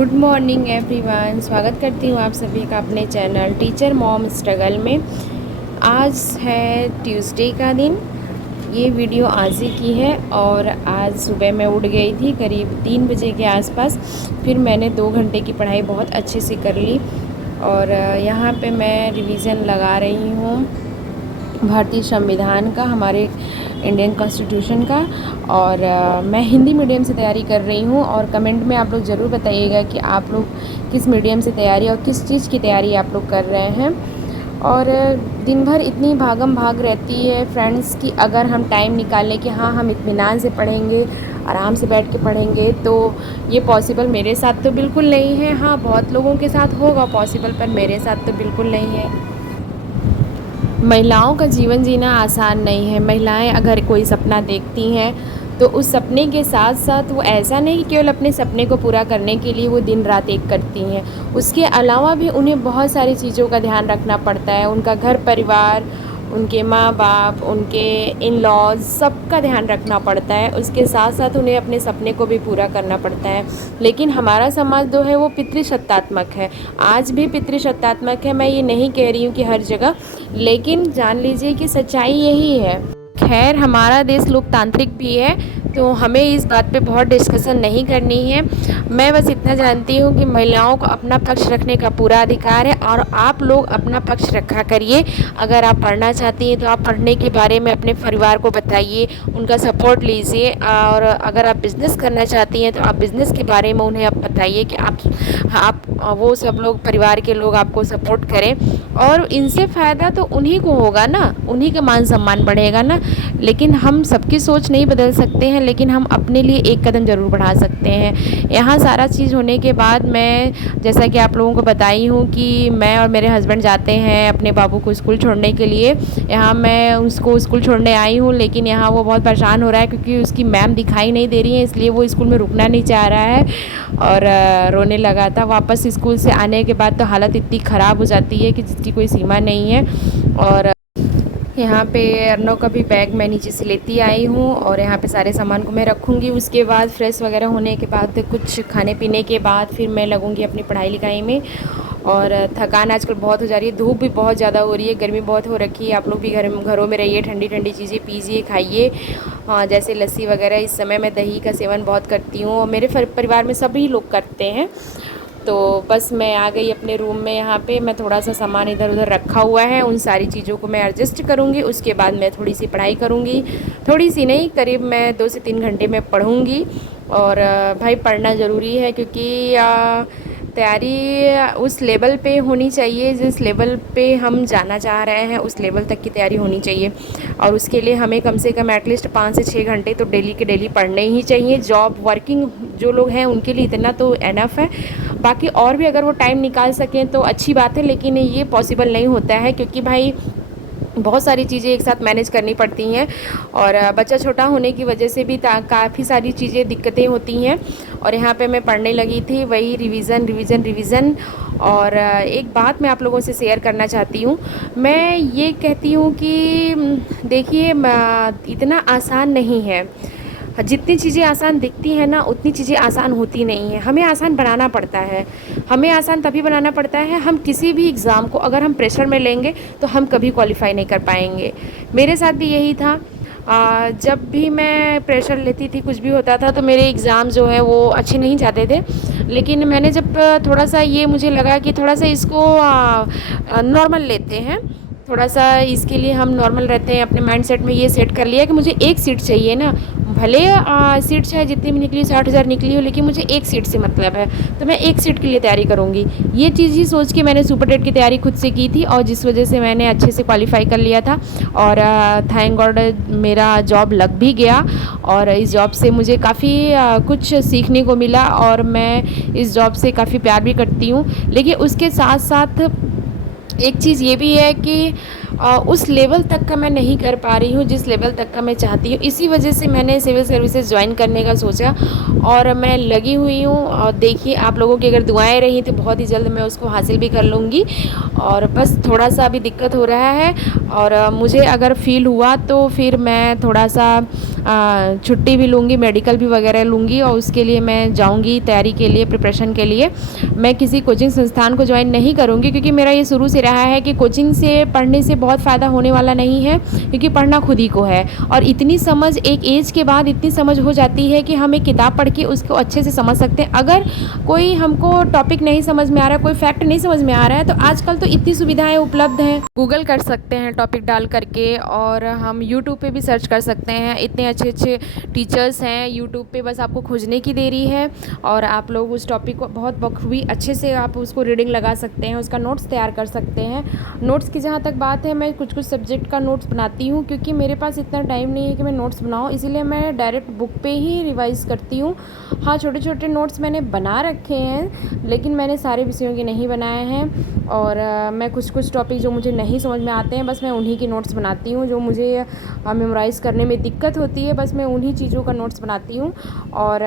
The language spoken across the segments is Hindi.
Good morning everyone. स्वागत करती हूँ आप सभी का अपने चैनल टीचर मॉम स्ट्रगल में। आज है ट्यूसडे का दिन। ये वीडियो आज ही की है और आज सुबह मैं उठ गई थी करीब 3 बजे के आसपास। फिर मैंने 2 घंटे की पढ़ाई बहुत अच्छे से कर ली और यहाँ पे मैं रिवीज़न लगा रही हूँ भारतीय संविधान का, हमारे इंडियन कॉन्स्टिट्यूशन का। और मैं हिंदी मीडियम से तैयारी कर रही हूँ। और कमेंट में आप लोग ज़रूर बताइएगा कि आप लोग किस मीडियम से तैयारी और किस चीज़ की तैयारी आप लोग कर रहे हैं। और दिन भर इतनी भागम भाग रहती है फ्रेंड्स कि अगर हम टाइम निकालें कि हाँ हम इत्मीनान से पढ़ेंगे, आराम से बैठ के पढ़ेंगे, तो ये पॉसिबल मेरे साथ तो बिल्कुल नहीं है। हाँ, बहुत लोगों के साथ होगा पॉसिबल, पर मेरे साथ तो बिल्कुल नहीं है। महिलाओं का जीवन जीना आसान नहीं है। महिलाएं अगर कोई सपना देखती हैं तो उस सपने के साथ साथ वो ऐसा नहीं कि केवल अपने सपने को पूरा करने के लिए वो दिन रात एक करती हैं, उसके अलावा भी उन्हें बहुत सारी चीज़ों का ध्यान रखना पड़ता है। उनका घर परिवार, उनके माँ बाप, उनके इन लॉज, सबका ध्यान रखना पड़ता है। उसके साथ साथ उन्हें अपने सपने को भी पूरा करना पड़ता है। लेकिन हमारा समाज जो है वो पितृसत्तात्मक है, आज भी पितृसत्तात्मक है। मैं ये नहीं कह रही हूँ कि हर जगह, लेकिन जान लीजिए कि सच्चाई यही है। खैर, हमारा देश लोकतांत्रिक भी है तो हमें इस बात पे बहुत डिस्कशन नहीं करनी है। मैं बस इतना जानती हूँ कि महिलाओं को अपना पक्ष रखने का पूरा अधिकार है और आप लोग अपना पक्ष रखा करिए। अगर आप पढ़ना चाहती हैं तो आप पढ़ने के बारे में अपने परिवार को बताइए, उनका सपोर्ट लीजिए। और अगर आप बिज़नेस करना चाहती हैं तो आप बिज़नेस के बारे में उन्हें आप बताइए कि आप वो सब लोग, परिवार के लोग आपको सपोर्ट करें। और इनसे फ़ायदा तो उन्हीं को होगा ना, उन्हीं का मान सम्मान बढ़ेगा ना। लेकिन हम सबकी सोच नहीं बदल सकते हैं, लेकिन हम अपने लिए एक कदम ज़रूर बढ़ा सकते हैं। यहाँ सारा चीज़ होने के बाद मैं, जैसा कि आप लोगों को बताई हूँ कि मैं और मेरे हस्बैंड जाते हैं अपने बाबू को स्कूल छोड़ने के लिए। यहाँ मैं उसको स्कूल छोड़ने आई हूँ, लेकिन यहाँ वो बहुत परेशान हो रहा है क्योंकि उसकी मैम दिखाई नहीं दे रही है, इसलिए वो स्कूल में रुकना नहीं चाह रहा है और रोने लगा था। वापस स्कूल से आने के बाद तो हालत इतनी ख़राब हो जाती है कि जिसकी कोई सीमा नहीं है। और यहाँ पे अर्नव का भी बैग मैं नीचे से लेती आई हूँ और यहाँ पे सारे सामान को मैं रखूँगी। उसके बाद फ्रेश वगैरह होने के बाद, कुछ खाने पीने के बाद, फिर मैं लगूँगी अपनी पढ़ाई लिखाई में। और थकान आजकल बहुत हो जा रही है, धूप भी बहुत ज़्यादा हो रही है, गर्मी बहुत हो रखी है। आप लोग भी घरों में रहिए, ठंडी ठंडी चीज़ें पीजिए, खाइए। हाँ, जैसे लस्सी वगैरह। इस समय मैं दही का सेवन बहुत करती हूँ और मेरे परिवार में सभी लोग करते हैं। तो बस मैं आ गई अपने रूम में। यहाँ पे मैं थोड़ा सा सामान इधर उधर रखा हुआ है, उन सारी चीज़ों को मैं एडजस्ट करूँगी। उसके बाद मैं थोड़ी सी पढ़ाई करूँगी, थोड़ी सी नहीं, करीब मैं 2 से 3 घंटे में पढ़ूँगी। और भाई पढ़ना ज़रूरी है क्योंकि तैयारी उस लेवल पे होनी चाहिए जिस लेवल पे हम जाना चाह रहे हैं, उस लेवल तक की तैयारी होनी चाहिए। और उसके लिए हमें कम से कम एटलीस्ट 5 से 6 घंटे तो डेली के डेली पढ़ने ही चाहिए। जॉब वर्किंग जो लोग हैं उनके लिए इतना तो एनफ है। बाकी और भी अगर वो टाइम निकाल सकें तो अच्छी बात है, लेकिन ये पॉसिबल नहीं होता है क्योंकि भाई बहुत सारी चीज़ें एक साथ मैनेज करनी पड़ती हैं। और बच्चा छोटा होने की वजह से भी काफ़ी सारी चीज़ें दिक्कतें होती हैं। और यहाँ पे मैं पढ़ने लगी थी, वही रिवीज़न रिवीज़न रिवीज़न। और एक बात मैं आप लोगों से शेयर करना चाहती हूँ। मैं ये कहती हूँ कि देखिए, इतना आसान नहीं है। जितनी चीज़ें आसान दिखती हैं ना, उतनी चीज़ें आसान होती नहीं हैं। हमें आसान बनाना पड़ता है। हमें आसान तभी बनाना पड़ता है, हम किसी भी एग्ज़ाम को अगर हम प्रेशर में लेंगे तो हम कभी क्वालिफाई नहीं कर पाएंगे। मेरे साथ भी यही था। जब भी मैं प्रेशर लेती थी, कुछ भी होता था, तो मेरे एग्ज़ाम जो है वो अच्छे नहीं जाते थे। लेकिन मैंने जब थोड़ा सा ये मुझे लगा कि थोड़ा सा इसको नॉर्मल लेते हैं, थोड़ा सा इसके लिए हम नॉर्मल रहते हैं, अपने माइंडसेट में ये सेट कर लिया कि मुझे एक सीट चाहिए ना, भले सीट चाहे जितनी भी निकली, 60,000 निकली हो, लेकिन मुझे एक सीट से मतलब है, तो मैं एक सीट के लिए तैयारी करूँगी। ये चीज़ ही सोच के मैंने सुपर टेट की तैयारी खुद से की थी और जिस वजह से मैंने अच्छे से क्वालिफाई कर लिया था। और थैंक गॉड मेरा जॉब लग भी गया और इस जॉब से मुझे काफ़ी कुछ सीखने को मिला और मैं इस जॉब से काफ़ी प्यार भी करती हूँ। लेकिन उसके साथ साथ एक चीज़ ये भी है कि उस लेवल तक का मैं नहीं कर पा रही हूँ जिस लेवल तक का मैं चाहती हूँ। इसी वजह से मैंने सिविल सर्विसेज ज्वाइन करने का सोचा और मैं लगी हुई हूँ। और देखिए, आप लोगों की अगर दुआएं रही तो बहुत ही जल्द मैं उसको हासिल भी कर लूँगी। और बस थोड़ा सा अभी दिक्कत हो रहा है, और मुझे अगर फ़ील हुआ तो फिर मैं थोड़ा सा छुट्टी भी लूँगी, मेडिकल भी वगैरह लूँगी, और उसके लिए मैं जाऊँगी तैयारी के लिए, प्रिपरेशन के लिए। मैं किसी कोचिंग संस्थान को ज्वाइन नहीं करूँगी, क्योंकि मेरा ये शुरू से रहा है कि कोचिंग से पढ़ने से बहुत फ़ायदा होने वाला नहीं है, क्योंकि पढ़ना खुद ही को है। और इतनी समझ एक एज के बाद इतनी समझ हो जाती है कि हम एक किताब पढ़ के उसको अच्छे से समझ सकते हैं। अगर कोई हमको टॉपिक नहीं समझ में आ रहा है, कोई फैक्ट नहीं समझ में आ रहा है, तो आजकल तो इतनी सुविधाएं उपलब्ध हैं, गूगल कर सकते हैं टॉपिक डाल करके, और हम यूट्यूब पे भी सर्च कर सकते हैं। इतने अच्छे अच्छे टीचर्स हैं यूट्यूब पे, बस आपको खोजने की देरी है और आप लोग उस टॉपिक को बहुत बखूबी अच्छे से आप उसको रीडिंग लगा सकते हैं, उसका नोट्स तैयार कर सकते हैं। नोट्स की जहाँ तक बात है, मैं कुछ कुछ सब्जेक्ट का नोट्स बनाती हूँ, क्योंकि मेरे पास इतना टाइम नहीं है कि मैं नोट्स बनाऊँ, इसीलिए मैं डायरेक्ट बुक पे ही रिवाइज़ करती हूँ। हाँ, छोटे छोटे नोट्स मैंने बना रखे हैं, लेकिन मैंने सारे विषयों के नहीं बनाए हैं। और मैं कुछ कुछ टॉपिक जो मुझे नहीं समझ में आते हैं, बस मैं उन्हीं की नोट्स बनाती हूँ। जो मुझे मेमोराइज़ करने में दिक्कत होती है, बस मैं उन्हीं चीज़ों का नोट्स बनाती हूँ। और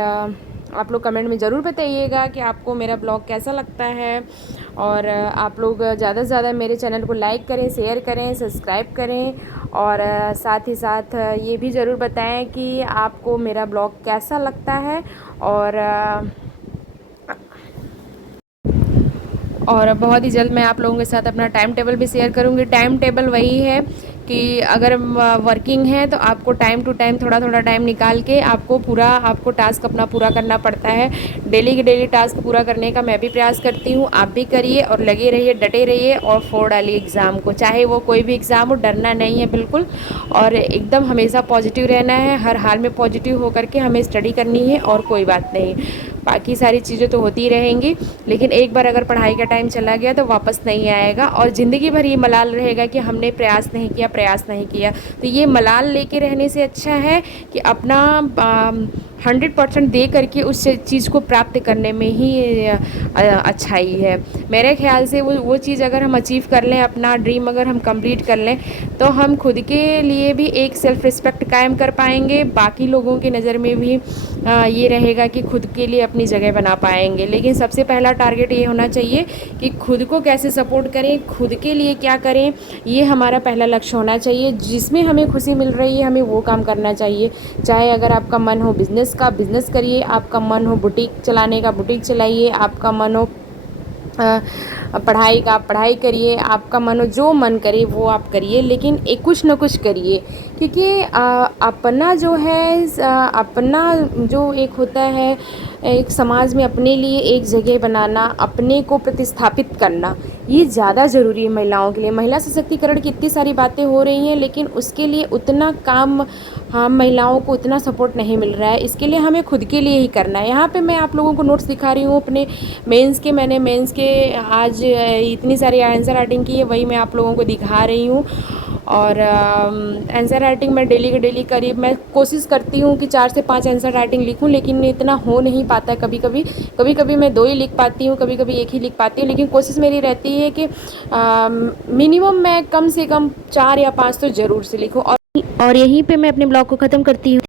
आप लोग कमेंट में ज़रूर बताइएगा कि आपको मेरा ब्लॉग कैसा लगता है। और आप लोग ज़्यादा से ज़्यादा मेरे चैनल को लाइक करें, शेयर करें, सब्सक्राइब करें, और साथ ही साथ ये भी ज़रूर बताएं कि आपको मेरा ब्लॉग कैसा लगता है। और बहुत ही जल्द मैं आप लोगों के साथ अपना टाइम टेबल भी शेयर करूँगी। टाइम टेबल वही है कि अगर वर्किंग है तो आपको टाइम टू टाइम थोड़ा थोड़ा टाइम निकाल के आपको टास्क अपना पूरा करना पड़ता है। डेली के डेली टास्क पूरा करने का मैं भी प्रयास करती हूँ, आप भी करिए और लगे रहिए, डटे रहिए और फोड़ डालिए एग्ज़ाम को, चाहे वो कोई भी एग्ज़ाम हो। डरना नहीं है बिल्कुल, और एकदम हमेशा पॉजिटिव रहना है, हर हाल में पॉजिटिव होकर के हमें स्टडी करनी है, और कोई बात नहीं। बाकी सारी चीज़ें तो होती रहेंगी, लेकिन एक बार अगर पढ़ाई का टाइम चला गया तो वापस नहीं आएगा, और ज़िंदगी भर ये मलाल रहेगा कि हमने प्रयास नहीं किया। तो ये मलाल लेके रहने से अच्छा है कि अपना 100% दे करके उस चीज़ को प्राप्त करने में ही अच्छाई है। मेरे ख्याल से वो चीज़ अगर हम अचीव कर लें, अपना ड्रीम अगर हम कंप्लीट कर लें, तो हम खुद के लिए भी एक सेल्फ़ रिस्पेक्ट कायम कर पाएंगे, बाकी लोगों की नज़र में भी ये रहेगा कि खुद के लिए अपनी जगह बना पाएंगे। लेकिन सबसे पहला टारगेट ये होना चाहिए कि खुद को कैसे सपोर्ट करें, खुद के लिए क्या करें, ये हमारा पहला लक्ष्य होना चाहिए। जिसमें हमें खुशी मिल रही है हमें वो काम करना चाहिए। चाहे अगर आपका मन हो बिज़नेस का, बिज़नेस करिए, आपका मन हो बुटीक चलाने का, बुटीक चलाइए, आपका मन हो पढ़ाई का, आप पढ़ाई करिए, आपका मन हो जो मन करे वो आप करिए, लेकिन एक कुछ न कुछ करिए। क्योंकि अपना जो है अपना जो एक होता है एक समाज में अपने लिए एक जगह बनाना, अपने को प्रतिस्थापित करना, ये ज़्यादा ज़रूरी है महिलाओं के लिए। महिला सशक्तिकरण की इतनी सारी बातें हो रही हैं, लेकिन उसके लिए उतना काम हम महिलाओं को उतना सपोर्ट नहीं मिल रहा है। इसके लिए हमें खुद के लिए ही करना है। यहाँ पे मैं आप लोगों को नोट्स दिखा रही हूँ अपने मैंने मेंस के आज इतनी सारी आंसर राइटिंग की है, वही मैं आप लोगों को दिखा रही हूँ। और आंसर राइटिंग मैं डेली के डेली करीब मैं कोशिश करती हूँ कि 4 से 5 आंसर राइटिंग लिखूँ, लेकिन इतना हो नहीं पाता है। कभी कभी मैं 2 ही लिख पाती हूँ, कभी कभी 1 ही लिख पाती हूँ, लेकिन कोशिश मेरी रहती है कि मिनिमम मैं कम से कम 4 या 5 तो ज़रूर से लिखूँ। और यहीं पे मैं अपने ब्लॉग को ख़त्म करती हूँ।